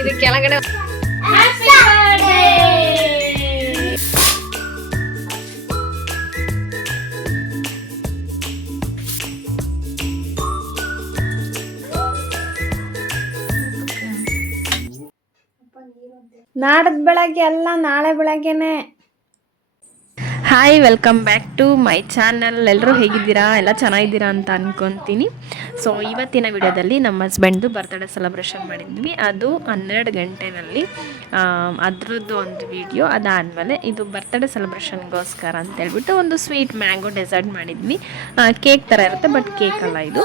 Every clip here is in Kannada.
ಇದು ಕೆಳಗಡೆ ನಾಡದ ಬೆಳಗ್ಗೆ ಅಲ್ಲ, ನಾಳೆ ಬೆಳಗ್ಗೆನೆ. Hi, welcome back to my channel. ಎಲ್ಲರೂ ಹೇಗಿದ್ದೀರಾ? ಎಲ್ಲ ಚೆನ್ನಾಗಿದ್ದೀರಾ ಅಂತ ಅನ್ಕೊತೀನಿ. ಸೊ ಇವತ್ತಿನ ವಿಡಿಯೋದಲ್ಲಿ ನಮ್ಮ ಹಸ್ಬೆಂಡ್ದು ಬರ್ತ್ಡೇ ಸೆಲೆಬ್ರೇಷನ್ ಮಾಡಿದ್ವಿ. ಅದು 12 ಗಂಟೆನಲ್ಲಿ ಅದರದ್ದು ಒಂದು ವಿಡಿಯೋ. ಅದಾದಮೇಲೆ ಇದು ಬರ್ತ್ಡೇ ಸೆಲೆಬ್ರೇಷನ್ಗೋಸ್ಕರ ಅಂತೇಳ್ಬಿಟ್ಟು ಒಂದು ಸ್ವೀಟ್ ಮ್ಯಾಂಗೋ ಡೆಸರ್ಟ್ ಮಾಡಿದ್ವಿ. ಕೇಕ್ ಥರ ಇರುತ್ತೆ, ಬಟ್ ಕೇಕ್ ಅಲ್ಲ ಇದು.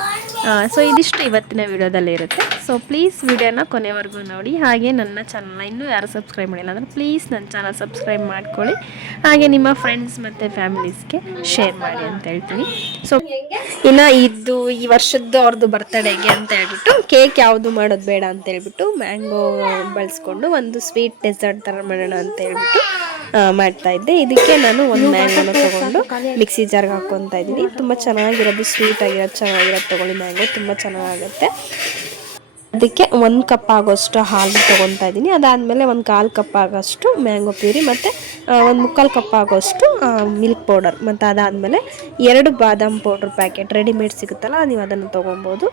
ಸೊ ಇದಿಷ್ಟು ಇವತ್ತಿನ ವಿಡಿಯೋದಲ್ಲಿ ಇರುತ್ತೆ. ಸೊ ಪ್ಲೀಸ್ ವಿಡಿಯೋನ ಕೊನೆವರೆಗೂ ನೋಡಿ. ಹಾಗೆ ನನ್ನ ಚಾನಲ್ನ ಇನ್ನೂ ಯಾರು ಸಬ್ಸ್ಕ್ರೈಬ್ ಮಾಡಿಲ್ಲ ಅಂದರೆ ಪ್ಲೀಸ್ ನನ್ನ ಚಾನಲ್ ಸಬ್ಸ್ಕ್ರೈಬ್ ಮಾಡ್ಕೊಳ್ಳಿ. ಹಾಗೆ ನಿಮ್ಮ ಫ್ರೆಂಡ್ಸ್ ಮತ್ತು ಫ್ಯಾಮಿಲೀಸ್ಗೆ ಶೇರ್ ಮಾಡಿ ಅಂತ ಹೇಳ್ತೀನಿ. ಸೊ ಇನ್ನು ಇದು ಈ ವರ್ಷದ್ದು ಅವ್ರದ್ದು ಬರ್ತಡೇಗೆ ಅಂತ ಹೇಳ್ಬಿಟ್ಟು ಕೇಕ್ ಯಾವುದು ಮಾಡೋದು ಬೇಡ ಅಂತ ಹೇಳ್ಬಿಟ್ಟು ಮ್ಯಾಂಗೋ ಬಳಸ್ಕೊಂಡು ಒಂದು ಸ್ವೀಟ್ ಡೆಸರ್ಟ್ ಥರ ಮಾಡೋಣ ಅಂತ ಹೇಳ್ಬಿಟ್ಟು ಮಾಡ್ತಾ ಇದ್ದೆ. ಇದಕ್ಕೆ ನಾನು ಒಂದು ಮ್ಯಾಂಗೋನ ತೊಗೊಂಡು ಮಿಕ್ಸಿ ಜಾರ್ಗೆ ಹಾಕ್ಕೊತಾ ಇದ್ದೀನಿ. ತುಂಬ ಚೆನ್ನಾಗಿರೋದು, ಸ್ವೀಟ್ ಆಗಿರೋದು, ಚೆನ್ನಾಗಿರೋದು ತೊಗೊಳ್ಳಿ. ಮ್ಯಾಂಗೋ ತುಂಬ ಚೆನ್ನಾಗುತ್ತೆ. ಅದಕ್ಕೆ 1 ಕಪ್ ಆಗೋಷ್ಟು ಹಾಲು ತೊಗೊತಾ ಇದ್ದೀನಿ. ಅದಾದಮೇಲೆ 1/4 ಕಪ್ ಆಗೋಷ್ಟು ಮ್ಯಾಂಗೋ ಪ್ಯೂರಿ ಮತ್ತು 1/4 ಕಪ್ ಆಗೋಷ್ಟು ಮಿಲ್ಕ್ ಪೌಡರ್, ಮತ್ತು ಅದಾದಮೇಲೆ 2 ಬಾದಾಮ್ ಪೌಡ್ರ್ ಪ್ಯಾಕೆಟ್ ರೆಡಿಮೇಡ್ ಸಿಗುತ್ತಲ್ಲ, ನೀವು ಅದನ್ನು ತೊಗೊಬೋದು.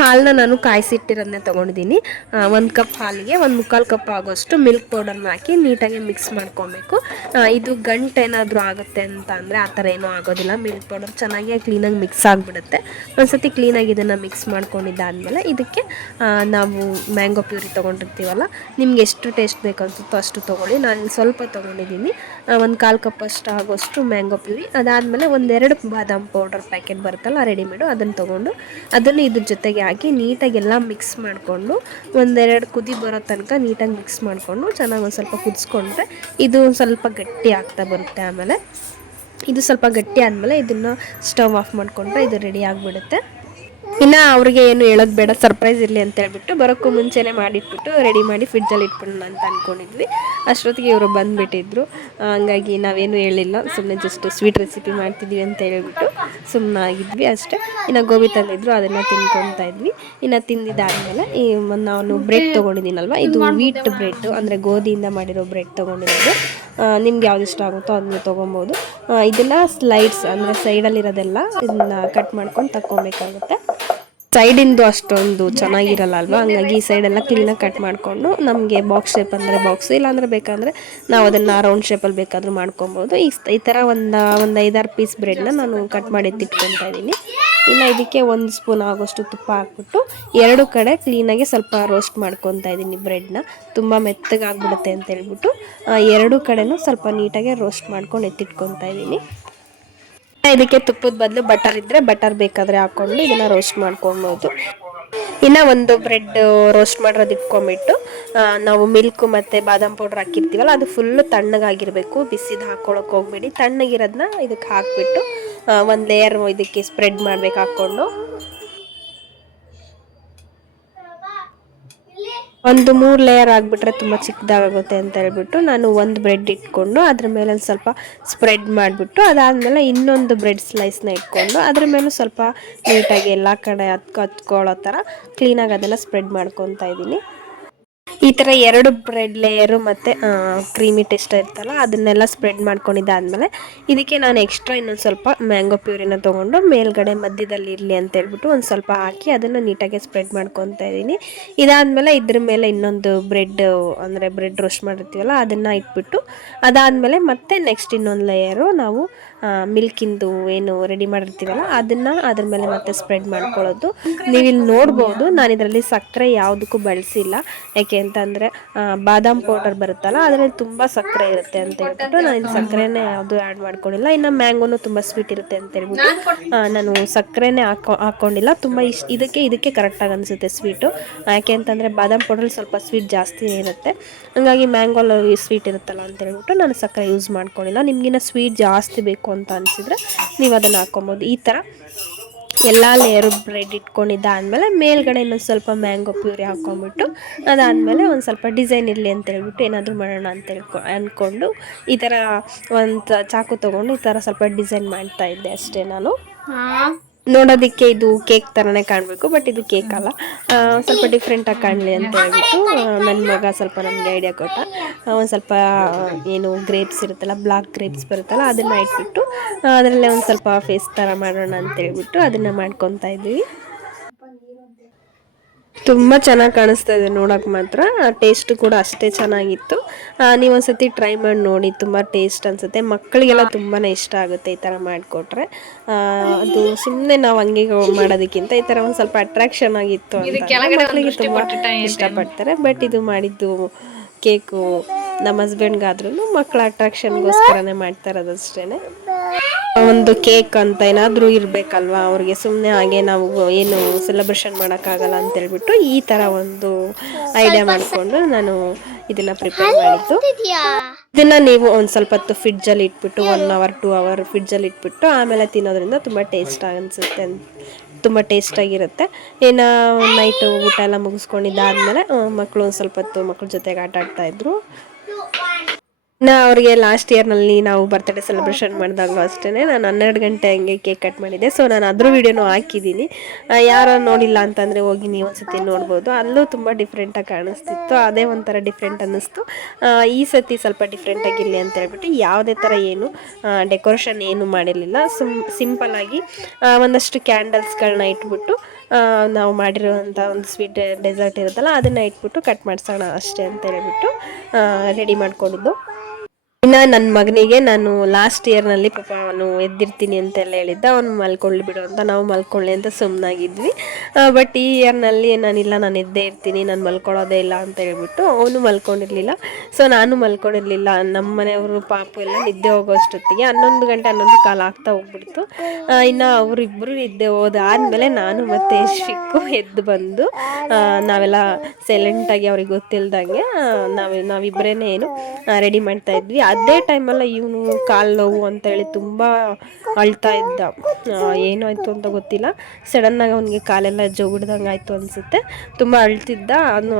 ಹಾಲನ್ನ ನಾನು ಕಾಯಿಸಿಟ್ಟಿರೋದನ್ನೇ ತೊಗೊಂಡಿದ್ದೀನಿ. 1 ಕಪ್ ಹಾಲಿಗೆ 1/4 ಕಪ್ ಆಗೋಷ್ಟು ಮಿಲ್ಕ್ ಪೌಡರ್ನ ಹಾಕಿ ನೀಟಾಗಿ ಮಿಕ್ಸ್ ಮಾಡ್ಕೊಬೇಕು. ಇದು ಗಂಟೇನಾದರೂ ಆಗುತ್ತೆ ಅಂತ ಅಂದರೆ ಆ ಥರ ಏನೂ ಆಗೋದಿಲ್ಲ. ಮಿಲ್ಕ್ ಪೌಡರ್ ಚೆನ್ನಾಗಿ ಕ್ಲೀನಾಗಿ ಮಿಕ್ಸ್ ಆಗಿಬಿಡುತ್ತೆ. ಒಂದ್ಸತಿ ಕ್ಲೀನಾಗಿ ಇದನ್ನು ಮಿಕ್ಸ್ ಮಾಡ್ಕೊಂಡಿದ್ದಾದಮೇಲೆ ಇದಕ್ಕೆ ನಾವು ಮ್ಯಾಂಗೋ ಪ್ಯೂರಿ ತೊಗೊಂಡಿರ್ತೀವಲ್ಲ, ನಿಮ್ಗೆ ಎಷ್ಟು ಟೇಸ್ಟ್ ಬೇಕು ಅನ್ಸುತ್ತೋ ಅಷ್ಟು ತೊಗೊಳ್ಳಿ. ನಾನು ಸ್ವಲ್ಪ ತೊಗೊಂಡಿದ್ದೀನಿ. 1/4 ಕಪ್ ಅಷ್ಟು ಆಗೋಷ್ಟು ಮ್ಯಾಂಗೋ ಪ್ಯೂರಿ. ಅದಾದಮೇಲೆ 1-2 ಬಾದಾಮ್ ಪೌಡರ್ ಪ್ಯಾಕೆಟ್ ಬರುತ್ತಲ್ಲ ರೆಡಿಮೇಡು, ಅದನ್ನು ತೊಗೊಂಡು ಅದನ್ನು ಇದ್ರ ಜೊತೆಗೆ ಹಾಕಿ ನೀಟಾಗೆಲ್ಲ ಮಿಕ್ಸ್ ಮಾಡಿಕೊಂಡು 1-2 ಕುದಿ ಬರೋ ತನಕ ನೀಟಾಗಿ ಮಿಕ್ಸ್ ಮಾಡಿಕೊಂಡು ಚೆನ್ನಾಗಿ ಒಂದು ಸ್ವಲ್ಪ ಕುದಿಸ್ಕೊಂಡ್ರೆ ಇದು ಸ್ವಲ್ಪ ಗಟ್ಟಿ ಆಗ್ತಾ ಬರುತ್ತೆ. ಆಮೇಲೆ ಇದು ಸ್ವಲ್ಪ ಗಟ್ಟಿ ಆದಮೇಲೆ ಇದನ್ನು ಸ್ಟವ್ ಆಫ್ ಮಾಡಿಕೊಂಡ್ರೆ ಇದು ರೆಡಿ ಆಗಿಬಿಡುತ್ತೆ. ಇನ್ನು ಅವ್ರಿಗೆ ಏನು ಹೇಳೋದು ಬೇಡ, ಸರ್ಪ್ರೈಸ್ ಇರಲಿ ಅಂತ ಹೇಳ್ಬಿಟ್ಟು ಬರೋಕ್ಕೂ ಮುಂಚೆನೇ ಮಾಡಿಟ್ಬಿಟ್ಟು ರೆಡಿ ಮಾಡಿ ಫ್ರಿಡ್ಜಲ್ಲಿ ಇಟ್ಬಿಡೋಣ ಅಂತ ಅಂದ್ಕೊಂಡಿದ್ವಿ. ಅಷ್ಟೊತ್ತಿಗೆ ಇವರು ಬಂದುಬಿಟ್ಟಿದ್ರು. ಹಂಗಾಗಿ ನಾವೇನು ಹೇಳಿಲ್ಲ, ಸುಮ್ಮನೆ ಜಸ್ಟ್ ಸ್ವೀಟ್ ರೆಸಿಪಿ ಮಾಡ್ತಿದ್ವಿ ಅಂತ ಹೇಳ್ಬಿಟ್ಟು ಸುಮ್ಮನಾಗಿದ್ವಿ ಅಷ್ಟೇ. ಇನ್ನು ಗೋಬಿ ತಂದಿದ್ರು, ಅದನ್ನು ತಿನ್ಕೊತಾ ಇದ್ವಿ. ಇನ್ನು ತಿಂದಿದ್ದಾದಮೇಲೆ ನಾನು ಬ್ರೆಡ್ ತೊಗೊಂಡಿದ್ದೀನಲ್ವ, ಇದು ವೀಟ್ ಬ್ರೆಡ್ ಅಂದರೆ ಗೋಧಿಯಿಂದ ಮಾಡಿರೋ ಬ್ರೆಡ್ ತೊಗೊಂಡಿರೋದು. ನಿಮ್ಗೆ ಯಾವ್ದು ಇಷ್ಟ ಆಗುತ್ತೋ ಅದನ್ನ ತೊಗೊಬೋದು. ಇದೆಲ್ಲ ಸ್ಲೈಡ್ಸ್ ಅಂದರೆ ಸೈಡಲ್ಲಿರೋದೆಲ್ಲ ಇದನ್ನ ಕಟ್ ಮಾಡ್ಕೊಂಡು ತಗೊಬೇಕಾಗುತ್ತೆ. ಸೈಡಿಂದು ಅಷ್ಟೊಂದು ಚೆನ್ನಾಗಿರಲ್ಲ ಅಲ್ವಾ, ಹಂಗಾಗಿ ಈ ಸೈಡೆಲ್ಲ ಕ್ಲೀನಾಗಿ ಕಟ್ ಮಾಡಿಕೊಂಡು ನಮಗೆ ಬಾಕ್ಸ್ ಶೇಪ್ ಅಂದರೆ ಬಾಕ್ಸ್, ಇಲ್ಲಾಂದರೆ ಬೇಕಂದರೆ ನಾವು ಅದನ್ನು ರೌಂಡ್ ಶೇಪಲ್ಲಿ ಬೇಕಾದರೂ ಮಾಡ್ಕೊಬೋದು. ಈ ಥರ ಒಂದು 5-6 ಪೀಸ್ ಬ್ರೆಡ್ನ ನಾನು ಕಟ್ ಮಾಡಿ ಎತ್ತಿಟ್ಕೊತಾ ಇದ್ದೀನಿ. ಇನ್ನು ಇದಕ್ಕೆ 1 ಸ್ಪೂನ್ ಆಗೋಷ್ಟು ತುಪ್ಪ ಹಾಕ್ಬಿಟ್ಟು 2 ಕಡೆ ಕ್ಲೀನಾಗಿ ಸ್ವಲ್ಪ ರೋಸ್ಟ್ ಮಾಡ್ಕೊತಾ ಇದ್ದೀನಿ ಬ್ರೆಡ್ನ. ತುಂಬ ಮೆತ್ತಗಾಗ್ಬಿಡುತ್ತೆ ಅಂತ ಹೇಳ್ಬಿಟ್ಟು 2 ಕಡೆನೂ ಸ್ವಲ್ಪ ನೀಟಾಗಿ ರೋಸ್ಟ್ ಮಾಡ್ಕೊಂಡು ಎತ್ತಿಟ್ಕೊತಾ ಇದ್ದೀನಿ. ಇದಕ್ಕೆ ತುಪ್ಪದ ಬದಲು ಬಟರ್ ಇದ್ದರೆ ಬಟರ್ ಬೇಕಾದರೆ ಹಾಕ್ಕೊಂಡು ಇದನ್ನು ರೋಸ್ಟ್ ಮಾಡ್ಕೊಬೋದು. ಇನ್ನು ಒಂದು ಬ್ರೆಡ್ ರೋಸ್ಟ್ ಮಾಡಿರೋದು ಇಟ್ಕೊಂಬಿಟ್ಟು ನಾವು ಮಿಲ್ಕು ಮತ್ತು ಬಾದಾಮ್ ಪೌಡ್ರ್ ಹಾಕಿರ್ತೀವಲ್ಲ, ಅದು ಫುಲ್ಲು ತಣ್ಣಗಾಗಿರಬೇಕು. ಬಿಸಿದು ಹಾಕ್ಕೊಳಕ್ಕೆ ಹೋಗ್ಬೇಡಿ. ತಣ್ಣಗಿರೋದನ್ನ ಇದಕ್ಕೆ ಹಾಕಿಬಿಟ್ಟು ಒಂದು ಲೇಯರ್ ಇದಕ್ಕೆ ಸ್ಪ್ರೆಡ್ ಮಾಡಬೇಕು ಹಾಕ್ಕೊಂಡು. ಒಂದು 3 ಲೇಯರ್ ಆಗಿಬಿಟ್ರೆ ತುಂಬ ಚಿಕ್ಕದಾಗುತ್ತೆ ಅಂತ ಹೇಳ್ಬಿಟ್ಟು ನಾನು ಒಂದು ಬ್ರೆಡ್ ಇಟ್ಕೊಂಡು ಅದ್ರ ಮೇಲೆ ಒಂದು ಸ್ವಲ್ಪ ಸ್ಪ್ರೆಡ್ ಮಾಡಿಬಿಟ್ಟು ಅದಾದಮೇಲೆ ಇನ್ನೊಂದು ಬ್ರೆಡ್ ಸ್ಲೈಸ್ನ ಇಟ್ಕೊಂಡು ಅದ್ರ ಮೇಲೂ ಸ್ವಲ್ಪ ನೀಟಾಗಿ ಎಲ್ಲ ಕಡೆ ಹತ್ಕೊಳ್ಳೋ ಥರ ಕ್ಲೀನಾಗಿ ಅದನ್ನು ಸ್ಪ್ರೆಡ್ ಮಾಡ್ಕೊತಾ ಇದ್ದೀನಿ. ಈ ಥರ 2 ಬ್ರೆಡ್ ಲೇಯರು ಮತ್ತು ಕ್ರೀಮಿ ಟೇಸ್ಟ್ ಇರ್ತಲ್ಲ, ಅದನ್ನೆಲ್ಲ ಸ್ಪ್ರೆಡ್ ಮಾಡ್ಕೊಂಡಿದ್ದಾದಮೇಲೆ ಇದಕ್ಕೆ ನಾನು ಎಕ್ಸ್ಟ್ರಾ ಇನ್ನೊಂದು ಸ್ವಲ್ಪ ಮ್ಯಾಂಗೋ ಪ್ಯೂರಿನ ತೊಗೊಂಡು ಮೇಲ್ಗಡೆ ಮಧ್ಯದಲ್ಲಿ ಇರಲಿ ಅಂತ ಹೇಳ್ಬಿಟ್ಟು ಒಂದು ಸ್ವಲ್ಪ ಹಾಕಿ ಅದನ್ನು ನೀಟಾಗಿ ಸ್ಪ್ರೆಡ್ ಮಾಡ್ಕೊತಾ ಇದ್ದೀನಿ. ಇದಾದಮೇಲೆ ಇದ್ರ ಮೇಲೆ ಇನ್ನೊಂದು ಬ್ರೆಡ್ ಅಂದರೆ ಬ್ರೆಡ್ ರೋಸ್ಟ್ ಮಾಡಿರ್ತೀವಲ್ಲ ಅದನ್ನು ಇಟ್ಬಿಟ್ಟು ಅದಾದಮೇಲೆ ಮತ್ತೆ ನೆಕ್ಸ್ಟ್ ಇನ್ನೊಂದು ಲೇಯರು ನಾವು ಮಿಲ್ಕಿಂದು ಏನು ರೆಡಿ ಮಾಡಿರ್ತೀವಲ್ಲ ಅದನ್ನು ಅದ್ರ ಮೇಲೆ ಮತ್ತೆ ಸ್ಪ್ರೆಡ್ ಮಾಡ್ಕೊಳ್ಳೋದು. ನೀವಿಲ್ಲಿ ನೋಡ್ಬೋದು, ನಾನು ಇದರಲ್ಲಿ ಸಕ್ಕರೆ ಯಾವುದಕ್ಕೂ ಬಳಸಿಲ್ಲ. ಯಾಕೆ ಅಂತಂದರೆ ಬಾದಾಮ್ ಪೌಡರ್ ಬರುತ್ತಲ್ಲ ಅದರಲ್ಲಿ ತುಂಬ ಸಕ್ಕರೆ ಇರುತ್ತೆ ಅಂತ ಹೇಳ್ಬಿಟ್ಟು ನಾನು ಇಲ್ಲಿ ಸಕ್ಕರೆನೇ ಯಾವುದು ಆ್ಯಡ್ ಮಾಡ್ಕೊಂಡಿಲ್ಲ. ಇನ್ನು ಮ್ಯಾಂಗೋನು ತುಂಬ ಸ್ವೀಟ್ ಇರುತ್ತೆ ಅಂತ ಹೇಳ್ಬಿಟ್ಟು ನಾನು ಸಕ್ಕರೆನೇ ಹಾಕ್ಕೊಂಡಿಲ್ಲ. ತುಂಬ ಇದಕ್ಕೆ ಕರೆಕ್ಟಾಗಿ ಅನಿಸುತ್ತೆ ಸ್ವೀಟು. ಯಾಕೆ ಅಂತಂದರೆ ಬಾದಾಮ್ ಪೌಡ್ರಲ್ಲಿ ಸ್ವಲ್ಪ ಸ್ವೀಟ್ ಜಾಸ್ತಿ ಇರುತ್ತೆ, ಹಂಗಾಗಿ ಮ್ಯಾಂಗೋಲ್ಲಿ ಸ್ವೀಟ್ ಇರುತ್ತಲ್ಲ ಅಂತ ಹೇಳ್ಬಿಟ್ಟು ನಾನು ಸಕ್ಕರೆ ಯೂಸ್ ಮಾಡ್ಕೊಂಡಿಲ್ಲ. ನಿಮಗಿನ್ನ ಸ್ವೀಟ್ ಜಾಸ್ತಿ ಬೇಕು ಅಂತ ಅನಿಸಿದ್ರೆ ನೀವು ಅದನ್ನು ಹಾಕ್ಕೊಬೋದು. ಈ ಥರ ಎಲ್ಲ ಲೇಯರು ಬ್ರೆಡ್ ಇಟ್ಕೊಂಡಿದ್ದಾದಮೇಲೆ ಮೇಲ್ಗಡೆ ಇನ್ನೊಂದು ಸ್ವಲ್ಪ ಮ್ಯಾಂಗೋ ಪ್ಯೂರಿ ಹಾಕ್ಕೊಂಬಿಟ್ಟು ಅದಾದಮೇಲೆ ಒಂದು ಸ್ವಲ್ಪ ಡಿಸೈನ್ ಇರಲಿ ಅಂತ ಹೇಳ್ಬಿಟ್ಟು ಏನಾದರೂ ಮಾಡೋಣ ಅಂತ ಅಂದ್ಕೊಂಡು ಈ ಥರ ಒಂದು ಚಾಕು ತೊಗೊಂಡು ಈ ಥರ ಸ್ವಲ್ಪ ಡಿಸೈನ್ ಮಾಡ್ತಾಯಿದ್ದೆ ಅಷ್ಟೇ ನಾನು. ನೋಡೋದಕ್ಕೆ ಇದು ಕೇಕ್ ಥರನೇ ಕಾಣಬೇಕು, ಬಟ್ ಇದು ಕೇಕ್ ಅಲ್ಲ. ಸ್ವಲ್ಪ ಡಿಫ್ರೆಂಟಾಗಿ ಕಾಣಲಿ ಅಂತ ಹೇಳ್ಬಿಟ್ಟು ನನ್ನ ಮಗ ಸ್ವಲ್ಪ ನನಗೆ ಐಡಿಯಾ ಕೊಟ್ಟ. ಒಂದು ಸ್ವಲ್ಪ ಏನು ಗ್ರೇಪ್ಸ್ ಇರುತ್ತಲ್ಲ, ಬ್ಲಾಕ್ ಗ್ರೇಪ್ಸ್ ಬರುತ್ತಲ್ಲ, ಅದನ್ನು ಇಟ್ಬಿಟ್ಟು ಅದರಲ್ಲೇ ಒಂದು ಸ್ವಲ್ಪ ಫೇಸ್ ಥರ ಮಾಡೋಣ ಅಂತ ಹೇಳ್ಬಿಟ್ಟು ಅದನ್ನು ಮಾಡ್ಕೊತಾ ಇದ್ವಿ. ತುಂಬ ಚೆನ್ನಾಗಿ ಕಾಣಿಸ್ತಾ ಇದೆ ನೋಡೋಕೆ ಮಾತ್ರ. ಟೇಸ್ಟ್ ಕೂಡ ಅಷ್ಟೇ ಚೆನ್ನಾಗಿತ್ತು. ನೀವು ಒಂದ್ಸತಿ ಟ್ರೈ ಮಾಡಿ ನೋಡಿ, ತುಂಬ ಟೇಸ್ಟ್ ಅನಿಸುತ್ತೆ. ಮಕ್ಕಳಿಗೆಲ್ಲ ತುಂಬಾ ಇಷ್ಟ ಆಗುತ್ತೆ ಈ ಥರ ಮಾಡಿಕೊಟ್ರೆ. ಅದು ಸುಮ್ಮನೆ ನಾವು ಹಂಗೆ ಮಾಡೋದಕ್ಕಿಂತ ಈ ಥರ ಒಂದು ಸ್ವಲ್ಪ ಅಟ್ರಾಕ್ಷನ್ ಆಗಿತ್ತು ಅಂತ ಮಕ್ಕಳಿಗೆ ತುಂಬ ಇಷ್ಟಪಡ್ತಾರೆ. ಬಟ್ ಇದು ಮಾಡಿದ್ದು ಕೇಕು ನಮ್ಮ ಹಸ್ಬೆಂಡ್ಗಾದ್ರೂ ಮಕ್ಕಳ ಅಟ್ರಾಕ್ಷನ್ಗೋಸ್ಕರನೇ ಮಾಡ್ತಾರದಷ್ಟೇ. ಒಂದು ಕೇಕ್ ಅಂತ ಏನಾದರೂ ಇರಬೇಕಲ್ವಾ ಅವ್ರಿಗೆ, ಸುಮ್ಮನೆ ಹಾಗೆ ನಾವು ಏನು ಸೆಲೆಬ್ರೇಷನ್ ಮಾಡೋಕ್ಕಾಗಲ್ಲ ಅಂತ ಹೇಳ್ಬಿಟ್ಟು ಈ ಥರ ಒಂದು ಐಡಿಯಾ ಮಾಡಿಕೊಂಡು ನಾನು ಇದನ್ನು ಪ್ರಿಪೇರ್ ಮಾಡಿದ್ದು. ಇದನ್ನು ನೀವು ಒಂದು ಸ್ವಲ್ಪ ಹೊತ್ತು ಫ್ರಿಡ್ಜಲ್ಲಿ ಇಟ್ಬಿಟ್ಟು 1 hour 2 hour ಫ್ರಿಡ್ಜಲ್ಲಿ ಇಟ್ಬಿಟ್ಟು ಆಮೇಲೆ ತಿನ್ನೋದ್ರಿಂದ ತುಂಬ ಟೇಸ್ಟ್ ಅನಿಸುತ್ತೆ, ತುಂಬ ಟೇಸ್ಟಾಗಿರುತ್ತೆ. ಇನ್ನು ನೈಟು ಊಟ ಎಲ್ಲ ಮುಗಿಸ್ಕೊಂಡಿದ್ದಾದಮೇಲೆ ಮಕ್ಕಳು ಒಂದು ಸ್ವಲ್ಪ ಹೊತ್ತು ಮಕ್ಕಳ ಜೊತೆಗೆ ಆಟ ಆಡ್ತಾಯಿದ್ರು. ಅವ್ರಿಗೆ ಲಾಸ್ಟ್ ಇಯರ್ನಲ್ಲಿ ನಾವು ಬರ್ತ್ಡೇ ಸೆಲೆಬ್ರೇಷನ್ ಮಾಡಿದಾಗಲೂ ಅಷ್ಟೇ ನಾನು 12 ಗಂಟೆ ಹಂಗೆ ಕೇಕ್ ಕಟ್ ಮಾಡಿದ್ದೆ. ಸೊ ನಾನು ಅದ್ರ ವೀಡಿಯೋನೂ ಹಾಕಿದ್ದೀನಿ. ಯಾರು ನೋಡಿಲ್ಲ ಅಂತಂದರೆ ಹೋಗಿ ನೀವು ಒಂದ್ಸತಿ ನೋಡ್ಬೋದು. ಅಲ್ಲೂ ತುಂಬ ಡಿಫ್ರೆಂಟಾಗಿ ಕಾಣಿಸ್ತಿತ್ತು, ಅದೇ ಒಂಥರ ಡಿಫ್ರೆಂಟ್ ಅನ್ನಿಸ್ತು. ಈ ಸತಿ ಸ್ವಲ್ಪ ಡಿಫ್ರೆಂಟಾಗಿರಲಿ ಅಂತ ಹೇಳ್ಬಿಟ್ಟು ಯಾವುದೇ ಥರ ಏನು ಡೆಕೋರೇಷನ್ ಏನು ಮಾಡಿರಲಿಲ್ಲ. ಸಿಂಪಲ್ಲಾಗಿ ಒಂದಷ್ಟು ಕ್ಯಾಂಡಲ್ಸ್ಗಳನ್ನ ಇಟ್ಬಿಟ್ಟು ನಾವು ಮಾಡಿರೋವಂಥ ಒಂದು ಸ್ವೀಟ್ ಡೆಸರ್ಟ್ ಇರುತ್ತಲ್ಲ ಅದನ್ನು ಇಟ್ಬಿಟ್ಟು ಕಟ್ ಮಾಡಿಸೋಣ ಅಷ್ಟೇ ಅಂತ ಹೇಳ್ಬಿಟ್ಟು ರೆಡಿ ಮಾಡ್ಕೊಂಡಿದ್ದು. ಇನ್ನು ನನ್ನ ಮಗನಿಗೆ ನಾನು ಲಾಸ್ಟ್ ಇಯರ್ನಲ್ಲಿ ಪಾಪ ಅವನು ಎದ್ದಿರ್ತೀನಿ ಅಂತೆಲ್ಲ ಹೇಳಿದ್ದ. ಅವನು ಮಲ್ಕೊಳ್ಳಿ ಬಿಡು ಅಂತ ನಾವು ಮಲ್ಕೊಳ್ಳಿ ಅಂತ ಸುಮ್ಮನಾಗಿದ್ವಿ. ಬಟ್ ಈ ಇಯರ್ನಲ್ಲಿ ನಾನು ಎದ್ದೇ ಇರ್ತೀನಿ, ನಾನು ಮಲ್ಕೊಳ್ಳೋದೇ ಇಲ್ಲ ಅಂತ ಹೇಳ್ಬಿಟ್ಟು ಅವನು ಮಲ್ಕೊಂಡಿರಲಿಲ್ಲ. ಸೊ ನಾನು ಮಲ್ಕೊಂಡಿರಲಿಲ್ಲ. ನಮ್ಮ ಮನೆಯವರು ಪಾಪು ಎಲ್ಲ ನಿದ್ದೆ ಹೋಗೋಷ್ಟೊತ್ತಿಗೆ 11 ಗಂಟೆ 11 ಕಾಲು ಆಗ್ತಾ ಹೋಗ್ಬಿಡ್ತು. ಇನ್ನು ಅವರಿಬ್ಬರು ನಿದ್ದೆ ಹೋದಾದ್ಮೇಲೆ ನಾನು ಮತ್ತು ಯಶ್ವಿಕ್ಕು ಎದ್ದು ಬಂದು ನಾವೆಲ್ಲ ಸೈಲೆಂಟಾಗಿ ಅವ್ರಿಗೆ ಗೊತ್ತಿಲ್ದಂಗೆ ನಾವಿಬ್ಬರೇ ಏನು ರೆಡಿ ಮಾಡ್ತಾ ಇದ್ವಿ. ಅದೇ ಟೈಮಲ್ಲ ಇವನು ಕಾಲು ನೋವು ಅಂತೇಳಿ ತುಂಬ ಅಳ್ತಾ ಇದ್ದ. ಏನಾಯಿತು ಅಂತ ಗೊತ್ತಿಲ್ಲ, ಸಡನ್ನಾಗಿ ಅವನಿಗೆ ಕಾಲೆಲ್ಲ ಜೋಗಿಡ್ದಂಗೆ ಆಯಿತು ಅನಿಸುತ್ತೆ. ತುಂಬ ಅಳ್ತಿದ್ದ.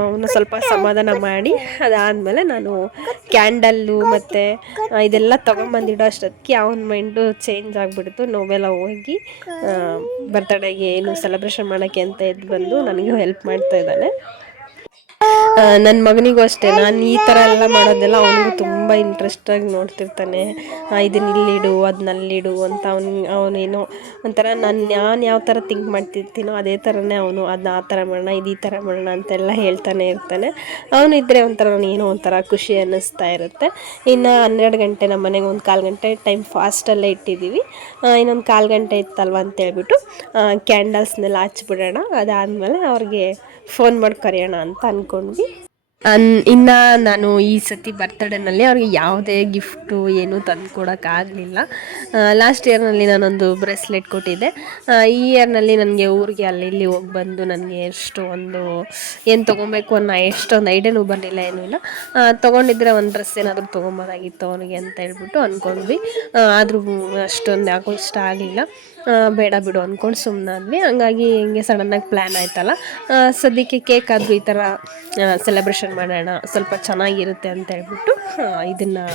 ಅವನು ಸ್ವಲ್ಪ ಸಮಾಧಾನ ಮಾಡಿ ಅದಾದಮೇಲೆ ನಾನು ಕ್ಯಾಂಡಲ್ಲು ಮತ್ತು ಇದೆಲ್ಲ ತೊಗೊಂಬಂದಿಡೋ ಅಷ್ಟೊತ್ತಿಗೆ ಅವನ ಮೈಂಡು ಚೇಂಜ್ ಆಗಿಬಿಡ್ತು. ನೋವೆಲ್ಲ ಹೋಗಿ ಬರ್ತಡೇಗೆ ಏನು ಸೆಲೆಬ್ರೇಷನ್ ಮಾಡೋಕ್ಕೆ ಅಂತ ಎದ್ದು ಬಂದು ನನಗೂ ಹೆಲ್ಪ್ ಮಾಡ್ತಾ ಇದ್ದಾನೆ. ನನ್ನ ಮಗನಿಗೂ ಅಷ್ಟೇ, ನಾನು ಈ ಥರ ಎಲ್ಲ ಮಾಡೋದೆಲ್ಲ ಅವನಿಗೂ ತುಂಬ ಇಂಟ್ರೆಸ್ಟಾಗಿ ನೋಡ್ತಿರ್ತಾನೆ. ಇದನ್ನ ಇಲ್ಲಿಡು ಅದನ್ನಲ್ಲಿಡು ಅಂತ ಅವನೇನೋ ಒಂಥರ ನಾನು ಯಾವ ಥರ ಥಿಂಕ್ ಮಾಡ್ತಿರ್ತೀನೋ ಅದೇ ಥರನೇ ಅವನು ಅದನ್ನ ಆ ಥರ ಮಾಡೋಣ ಇದು ಈ ಥರ ಮಾಡೋಣ ಅಂತೆಲ್ಲ ಹೇಳ್ತಾನೆ ಇರ್ತಾನೆ. ಅವನು ಇದ್ದರೆ ಒಂಥರ ಏನೋ ಒಂಥರ ಖುಷಿ ಅನ್ನಿಸ್ತಾ ಇರುತ್ತೆ. ಇನ್ನು 12 ಗಂಟೆ ನಮ್ಮ ಮನೆಗೆ 1/4 ಗಂಟೆ ಟೈಮ್ ಫಾಸ್ಟಲ್ಲೇ ಇಟ್ಟಿದ್ದೀವಿ. ಇನ್ನೊಂದು 1/4 ಗಂಟೆ ಇತ್ತಲ್ವ ಅಂತೇಳ್ಬಿಟ್ಟು ಕ್ಯಾಂಡಲ್ಸ್ನೆಲ್ಲ ಹಚ್ಬಿಡೋಣ, ಅದಾದಮೇಲೆ ಅವ್ರಿಗೆ ಫೋನ್ ಮಾಡಿ ಕರೆಯೋಣ ಅಂತ ಅಂದ್ಕೊಂಡ್ವಿ. ಇನ್ನು ನಾನು ಈ ಸತಿ ಬರ್ತಡೇನಲ್ಲಿ ಅವ್ರಿಗೆ ಯಾವುದೇ ಗಿಫ್ಟು ಏನು ತಂದು ಕೊಡೋಕ್ಕಾಗಲಿಲ್ಲ. ಲಾಸ್ಟ್ ಇಯರ್ನಲ್ಲಿ ನಾನೊಂದು ಬ್ರೆಸ್ಲೆಟ್ ಕೊಟ್ಟಿದ್ದೆ. ಈ ಇಯರ್ನಲ್ಲಿ ನನಗೆ ಊರಿಗೆ ಅಲ್ಲಿ ಇಲ್ಲಿ ಹೋಗಿ ಬಂದು ನನಗೆ ಒಂದು ಏನು ತೊಗೊಬೇಕು ಅನ್ನೋ ಎಷ್ಟೊಂದು ಐಡಿಯಾನೂ ಬರಲಿಲ್ಲ, ಏನೂ ಇಲ್ಲ. ತೊಗೊಂಡಿದ್ರೆ ಒಂದು ಡ್ರೆಸ್ ಏನಾದರೂ ತೊಗೊಬೋದಾಗಿತ್ತು ಅವನಿಗೆ ಅಂತ ಹೇಳ್ಬಿಟ್ಟು ಅಂದ್ಕೊಂಡ್ವಿ. ಆದರೂ ಅಷ್ಟೊಂದು ಯಾಕೋ ಇಷ್ಟ ಆಗಲಿಲ್ಲ. ಬೇಡ ಬಿಡು ಅಂದ್ಕೊಂಡು ಸುಮ್ಮನಾದ್ವಿ. ಹಂಗಾಗಿ ಹಿಂಗೆ ಸಡನ್ನಾಗಿ ಪ್ಲ್ಯಾನ್ ಆಯ್ತಲ್ಲ, ಸದ್ಯಕ್ಕೆ ಕೇಕ್ ಆದರೂ ಈ ಥರ ಸೆಲೆಬ್ರೇಷನ್ ಮಾಡೋಣ, ಸ್ವಲ್ಪ ಚೆನ್ನಾಗಿರುತ್ತೆ ಅಂತ ಹೇಳ್ಬಿಟ್ಟು ಇದನ್ನು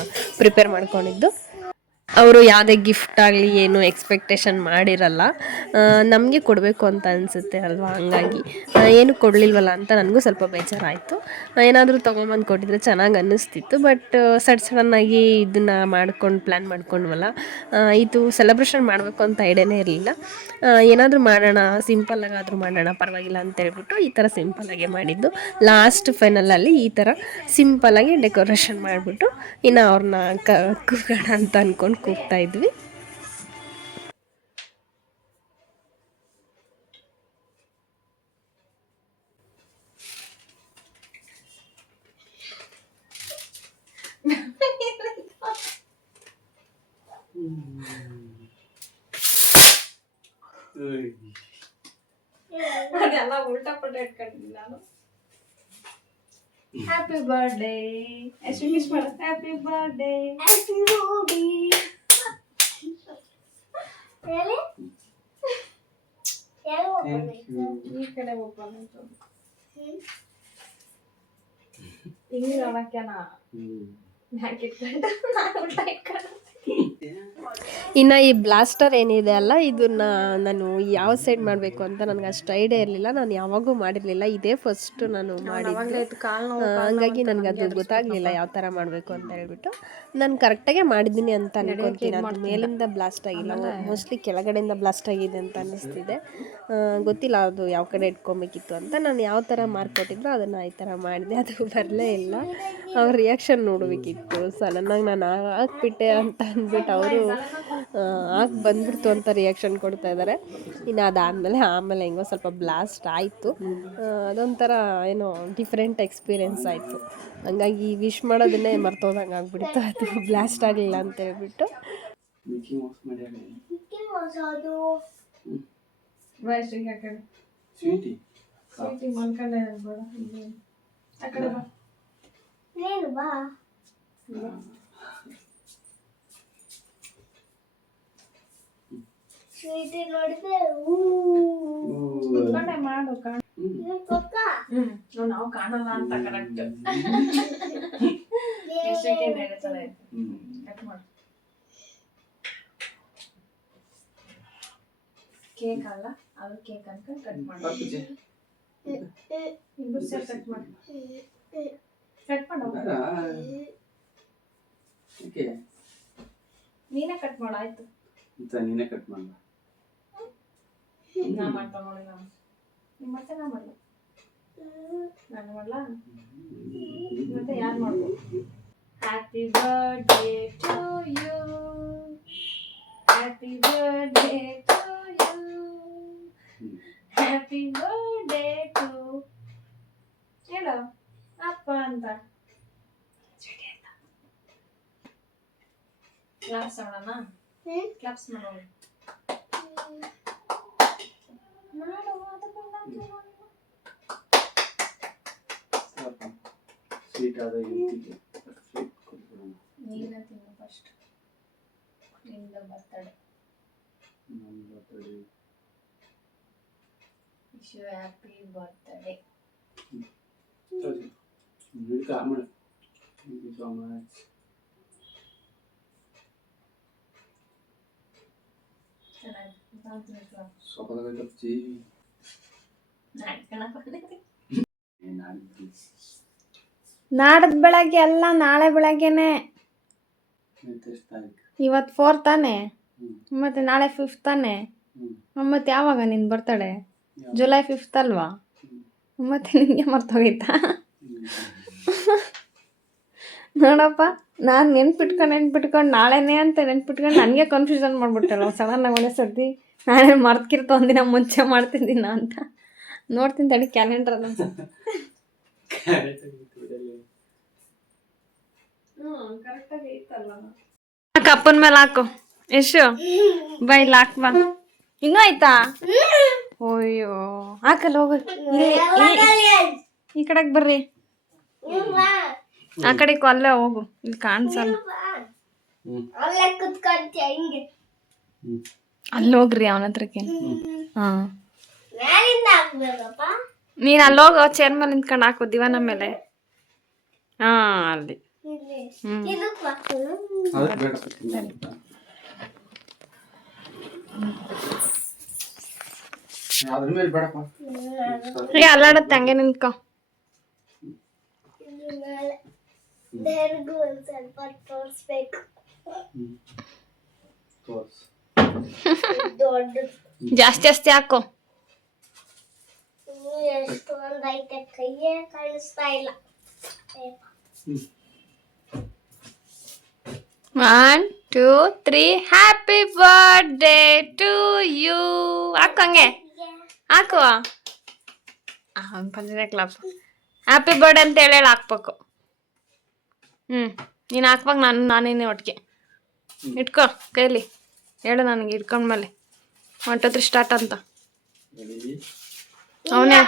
ಪ್ರಿಪೇರ್ ಮಾಡ್ಕೊಂಡಿದ್ದು. ಅವರು ಯಾವುದೇ ಗಿಫ್ಟ್ ಆಗಲಿ ಏನು ಎಕ್ಸ್ಪೆಕ್ಟೇಷನ್ ಮಾಡಿರಲ್ಲ, ನಮಗೆ ಕೊಡಬೇಕು ಅಂತ ಅನಿಸುತ್ತೆ ಅಲ್ವಾ. ಹಂಗಾಗಿ ಏನು ಕೊಡಲಿಲ್ವಲ್ಲ ಅಂತ ನನಗೂ ಸ್ವಲ್ಪ ಬೇಜಾರಾಯಿತು. ಏನಾದರೂ ತೊಗೊಂಬಂದು ಕೊಟ್ಟಿದ್ರೆ ಚೆನ್ನಾಗಿ ಅನ್ನಿಸ್ತಿತ್ತು. ಬಟ್ ಸಡನ್ನಾಗಿ ಇದನ್ನು ಪ್ಲ್ಯಾನ್ ಮಾಡ್ಕೊಂಡ್ವಲ್ಲ, ಇದು ಸೆಲೆಬ್ರೇಷನ್ ಮಾಡಬೇಕು ಅಂತ ಐಡಿಯಾನೇ ಇರಲಿಲ್ಲ. ಏನಾದರೂ ಮಾಡೋಣ, ಸಿಂಪಲ್ಲಾಗಾದರೂ ಮಾಡೋಣ ಪರವಾಗಿಲ್ಲ ಅಂತ ಹೇಳ್ಬಿಟ್ಟು ಈ ಥರ ಸಿಂಪಲ್ಲಾಗೆ ಮಾಡಿದ್ದು. ಲಾಸ್ಟ್ ಫೈನಲಲ್ಲಿ ಈ ಥರ ಸಿಂಪಲ್ಲಾಗಿ ಡೆಕೋರೇಷನ್ ಮಾಡಿಬಿಟ್ಟು ಇನ್ನು ಅವ್ರನ್ನ ಕೂಗೋಣ ಅಂತ ಅಂದ್ಕೊಂಡು ಕೂಗ್ತಾ ಇದ್ವಿ. ಅದೆಲ್ಲ ಉಲ್ಟಾ ಪಲ್ಟಾ ಇಟ್ಕೊಂಡಿದ್ದೀನಿ ನಾನು. ಹ್ಯಾಪಿ ಬರ್ಡೇ ಎಷ್ಟು ಮಿಸ್ ಮಾಡ. ಹ್ಯಾಪಿ ಬರ್ಡೇ ಈ ಕಡೆ ಓಪನ್ ಆಯ್ತು ಹಿಂಗೆ ನೋಡಕ್ಕೆನಾ ಯಾಕೆ ಇಟ್ಕೊಂಡು ನಾನು ಉಲ್ಟಾ ಇಟ್ಕೊಂಡು ಇನ್ನು ಈ ಬ್ಲಾಸ್ಟರ್ ಏನಿದೆ ಅಲ್ಲ, ಇದನ್ನ ನಾನು ಯಾವ ಸೈಡ್ ಮಾಡಬೇಕು ಅಂತ ನನಗೆ ಅಷ್ಟು ಐಡಿಯಾ ಇರಲಿಲ್ಲ. ನಾನು ಯಾವಾಗೂ ಮಾಡಿರಲಿಲ್ಲ, ಇದೇ ಫಸ್ಟ್ ನಾನು ಮಾಡಿದ್ದು. ಹಂಗಾಗಿ ನನಗೆ ಅದು ಗೊತ್ತಾಗಲಿಲ್ಲ ಯಾವ ಥರ ಮಾಡಬೇಕು ಅಂತ ಹೇಳ್ಬಿಟ್ಟು. ನಾನು ಕರೆಕ್ಟಾಗೆ ಮಾಡಿದ್ದೀನಿ ಅಂತ ಅನ್ಕೊತೀನಿ. ಅದು ಮೇಲಿಂದ ಬ್ಲಾಸ್ಟ್ ಆಗಿಲ್ಲ, ಮೋಸ್ಟ್ಲಿ ಕೆಳಗಡೆಯಿಂದ ಬ್ಲಾಸ್ಟ್ ಆಗಿದೆ ಅಂತ ಅನ್ನಿಸ್ತಿದೆ. ಗೊತ್ತಿಲ್ಲ ಅದು ಯಾವ ಕಡೆ ಇಟ್ಕೊಬೇಕಿತ್ತು ಅಂತ. ನಾನು ಯಾವ ಥರ ಮಾರ್ಕೊಟ್ಟಿದ್ರು ಅದನ್ನು ಈ ಥರ ಮಾಡಿದೆ. ಅದು ಬರಲೇ ಇಲ್ಲ. ಅವ್ರ ರಿಯಾಕ್ಷನ್ ನೋಡಬೇಕಿತ್ತು. ಸಡನ್ನಾಗಿ ನಾನು ಹಾಕ್ಬಿಟ್ಟೆ ಅಂತ ಅಂದ್ಬಿಟ್ಟು ಅವರು ಹಾಕಿ ಬಂದ್ಬಿಡ್ತು ಅಂತ ರಿಯಾಕ್ಷನ್ ಕೊಡ್ತಾ ಇದ್ದಾರೆ. ಇನ್ನು ಆಮೇಲೆ ಹೆಂಗೋ ಸ್ವಲ್ಪ ಬ್ಲಾಸ್ಟ್ ಆಯಿತು. ಅದೊಂಥರ ಏನೋ ಡಿಫ್ರೆಂಟ್ ಎಕ್ಸ್ಪೀರಿಯೆನ್ಸ್ ಆಯಿತು. ಹಂಗಾಗಿ ವಿಶ್ ಮಾಡೋದನ್ನೇ ಮರ್ತೋದಂಗೆ ಆಗ್ಬಿಡ್ತು, ಅದು ಬ್ಲಾಸ್ಟ್ ಆಗಲಿಲ್ಲ ಅಂತ ಹೇಳ್ಬಿಟ್ಟು. ನಾವು ಕಾಣಲ್ಲ ಅಂತ ಕರೆಕ್ಟ್ ಕೇಕ್ ಅಲ್ಲ, ಅದು ಕೇಕ್ ಅಂತ ಕಟ್ ಮಾಡಿ ಇಬ್ಬರು ಸೇರಿ ಕಟ್ ಮಾಡಿ ನೀನೇ ಕಟ್ ಮಾಡ. ಆಯ್ತು, ನೀನೇ ಕಟ್ ಮಾಡ. ನಾ ಮಾಡ್ತಾ ನೋಡಿ. ಮತ್ತೆ ನಾ ಮಾಡಲ್ಲ, ನಾನು ಮಾಡಲ್ಲ. ಮತ್ತೆ ಯಾರು ಮಾಡ್ಬೋದು? Happy birthday to you, happy birthday to you, happy birthday to ಹೇಳು ಅಪ್ಪ ಅಂತ. ಕ್ಲಾಪ್ಸ್ ಮಾಡೋಣ, ಕ್ಲಾಪ್ಸ್ ಮಾಡೋಣ. ಸ್ವೀಟ್ ಆದ ಸ್ವೀಟ್ ಕೊಡ್ತೀನಿ. ನೀನ ತಿನ್ನು ಫಸ್ಟ್. ನಿಂದ ಬರ್ತಡೆ. ನನ್ನ birthday. Wish you happy birthday. ಸರಿ, ವಿಡಿಯೋ ಕಾಲ್ ಮಾಡು. Thank you so much. ನಾಡ್ದು ಬೆಳಗ್ಗೆ ಅಲ್ಲ, ನಾಳೆ ಬೆಳಗ್ಗೆನೆ. ಇವತ್ತು 4 ತಾನೆ, ಮತ್ತೆ ನಾಳೆ 5 ತಾನೆ. ಮತ್ತೆ ಯಾವಾಗ ನಿನ್ ಬರ್ತಡೆ? ಜುಲೈ 5 ಅಲ್ವಾ? ಮತ್ತೆ ನಿನಗೆ ಮರ್ತೋಗೈತಾ? ನೋಡಪ್ಪ, ನಾನು ನೆನ್ಪಿಟ್ಕೊಂಡು ನಾಳೆನೇ ಅಂತ ನೆನ್ಪಿಟ್ಕೊಂಡು ನನಗೆ ಕನ್ಫ್ಯೂಷನ್ ಮಾಡ್ಬಿಟ್ಟಲ್ಲ ಸಡನ್ನಾಗಿ ಒಂದೇ ಸರ್ತಿ. ನಾನೇನು ಮರ್ತಿರ್ತು ಒಂದಿನ ಮುಂಚೆ ಮಾಡ್ತಿದ್ದೀನ ಅಂತ ನೋಡ್ತೀನಿ ತಡಿ ಕ್ಯಾಲೆಂಡ್ರಲ್ಲಿ. ಕರೆಕ್ಟಾಗಿ ಐತಲ್ಲ. ಕಪ್ಪನ ಮೇಲೆ ಹಾಕು. ಎಷ್ಟು ಬೈ ಲಾಕ್ ಬಾ. ಇನ್ನೂ ಆಯ್ತಾ? ಅಯ್ಯೋ ಹಾಕಲ್ಲ, ಹೋಗು. ಈ ಕಡೆಗೆ ಬರ್ರಿ, ಆ ಕಡೆ ಅಲ್ಲೇ ಹೋಗು, ಇಲ್ಲಿ ಕಾಣಿಸಲ್ಲ. ಅಲ್ಲಿ ಹೋಗ್ರಿ ಅವನ ಹತ್ರಕ್ಕೆ. ಹಾಂ, ನೀನು ಅಲ್ಲಿ ಹೋಗೋ, ಚೇರ್ ಮೇಲೆ ನಿಂತ್ಕೊಂಡು ಹಾಕು ದಿವಾನ ಮೇಲೆ. ಹಾಂ, ಅಲ್ಲಿ. ಅಲ್ಲಾಡತ್ತೆ, ಹಂಗೆ ನಿಂತ್ಕೊ. ಜಾಸ್ತಿ ಜಾಸ್ತಿ ಹಾಕೋ. ಕಾಣಿಸ್ತಾ ಇಲ್ಲ. 1 2 3 ಹ್ಯಾಪಿ ಬರ್ಡೇ ಟು ಯು. ಹಾಕು, ಹಂಗೆ ಹಾಕು. ಪಂಚನೆ ಕ್ಲಾಪ್. ಹ್ಯಾಪಿ ಬರ್ಡೇ ಅಂತ ಹೇಳಿ ಹಾಕ್ಬೇಕು. ನೀನು ಹಾಕ್ಬೇಕು, ನಾನೇನೇ ಒಟ್ಟಿಗೆ ಇಟ್ಕೊ ಕೈಲಿ. ಹೇಳು ನನಗೆ ಇಟ್ಕೊಂಡ್ಮೇಲೆ 1 2 3 ಸ್ಟಾರ್ಟ್ ಅಂತ. ಅವನೇ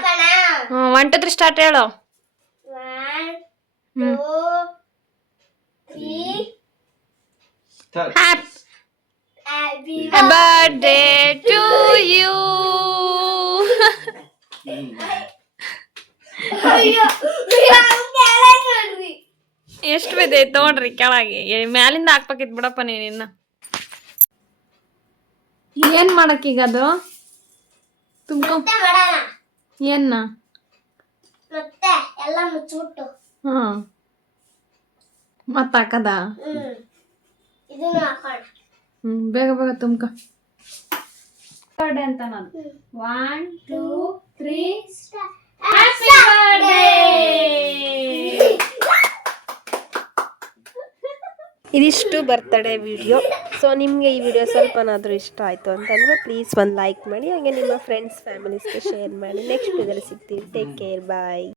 1 2 3 ಸ್ಟಾರ್ಟ್ ಹೇಳು. 1 2 3 Happy birthday to you. ಎಷ್ಟು ಬಿದ್ದೈತೆ ನೋಡ್ರಿ ಕೆಳಗೆ. ಮ್ಯಾಲಿಂದ ಹಾಕ್ಬೇಕಿತ್ತು ಬಿಡಪ್ಪ ನೀನಿನ್ನ. ಏನ್ ಮಾಡಕ್ಕೀಗ ಅದು ತುಂಬ್ಕೊ ಏನ್ನ ಮತ್ತೆ ಎಲ್ಲ ಮುಚ್ಚಿಬಿಟ್ಟು ಹಾ ಮತ್ತ ಹಾಕದ ಇದನ್ನು ಹಾಕೋಣ. ಬೇಗ ಬೇಗ ತುಂಬ್ಕ ಬರ್ಡೇ ಅಂತ ನಾನು 1 2 3 ಹ್ಯಾಪಿ ಬರ್ತ್ಡೇ. ಇದಿಷ್ಟು ಬರ್ತಡೇ ವಿಡಿಯೋ. ಸೊ ನಿಮಗೆ ಈ ವಿಡಿಯೋ ಸ್ವಲ್ಪನಾದರೂ ಇಷ್ಟ ಆಯಿತು ಅಂತಂದರೆ ಪ್ಲೀಸ್ ಒಂದು ಲೈಕ್ ಮಾಡಿ, ಹಾಗೆ ನಿಮ್ಮ ಫ್ರೆಂಡ್ಸ್ ಫ್ಯಾಮಿಲೀಸ್ಗೆ ಶೇರ್ ಮಾಡಿ. ನೆಕ್ಸ್ಟ್ ವಿಡಿಯೋದಲ್ಲಿ ಸಿಗ್ತೀವಿ. ಟೇಕ್ ಕೇರ್, ಬಾಯ್.